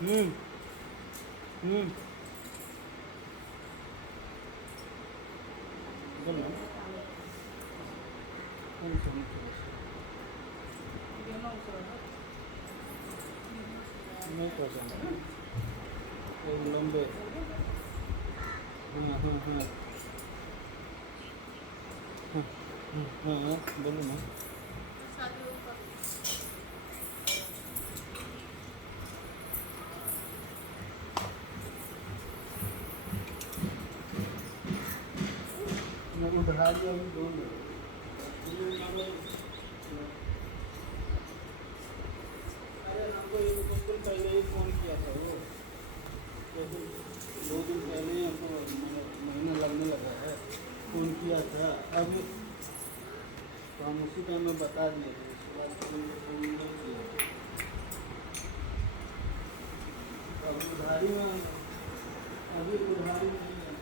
हम्म हम्म बोलो कौन सा नहीं पसंद है एक लंबे हाँ हाँ हाँ हाँ हाँ बोलो ना मैं उठा दिया अभी दो अरे हमको एक कुछ दिन पहले ही फ़ोन किया था वो जैसे 2 दिन पहले ही हमको महीना लगने लगा है फ़ोन किया था अभी तो हम उसी टाइम में बता दिए थे उसके बाद फ़ोन नहीं किया अब उधारी में अभी उधारी नहीं है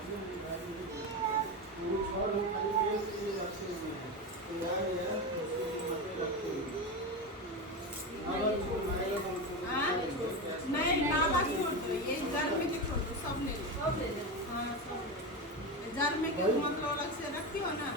अभी उधारी नहीं है वो छड़ हम खाली पेड़ के लिए रखे हुए हैं तैयार है उसकी कीमतें रखे हुए हैं अगर उसको मारेगा तो हमको नहीं लावा छोड़ दो ये जर में के छोड़ दो सब ले लो हाँ सब ले लो जर में के मतलब अलग से रखी हो ना